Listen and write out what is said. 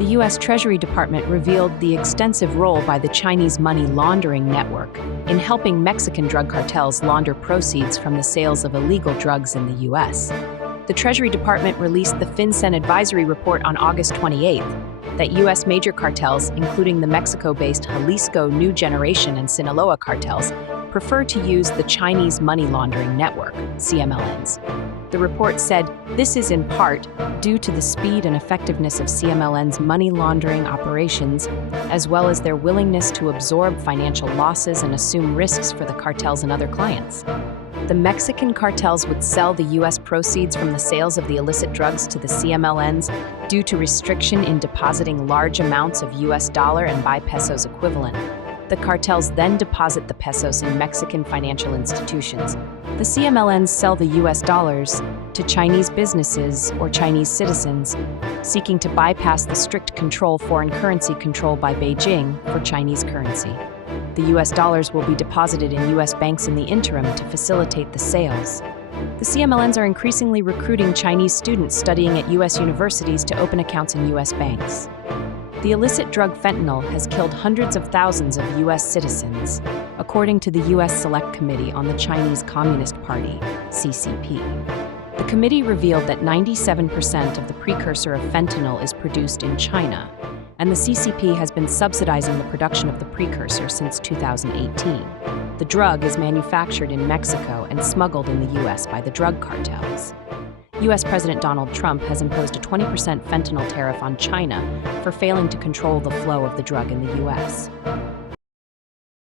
the US Treasury Department revealed the extensive role by the Chinese money laundering network in helping Mexican drug cartels launder proceeds from the sales of illegal drugs in the US. The Treasury Department released the FinCEN advisory report on August 28th that US major cartels, including the Mexico-based Jalisco New Generation and Sinaloa cartels, prefer to use the Chinese money laundering network, CMLNs. The report said this is in part due to the speed and effectiveness of CMLN's money laundering operations, as well as their willingness to absorb financial losses and assume risks for the cartels and other clients. The Mexican cartels would sell the U.S. proceeds from the sales of the illicit drugs to the CMLNs due to restriction in depositing large amounts of U.S. dollar and buy pesos equivalent. The cartels then deposit the pesos in Mexican financial institutions. The CMLNs sell the U.S. dollars to Chinese businesses or Chinese citizens seeking to bypass the strict foreign currency control by Beijing for Chinese currency. The U.S. dollars will be deposited in U.S. banks in the interim to facilitate the sales. The CMLNs are increasingly recruiting Chinese students studying at U.S. universities to open accounts in U.S. banks. The illicit drug fentanyl has killed hundreds of thousands of U.S. citizens, according to the U.S. Select Committee on the Chinese Communist Party, CCP. The committee revealed that 97% of the precursor of fentanyl is produced in China, and the CCP has been subsidizing the production of the precursor since 2018. The drug is manufactured in Mexico and smuggled in the U.S. by the drug cartels. U.S. President Donald Trump has imposed a 20% fentanyl tariff on China for failing to control the flow of the drug in the U.S.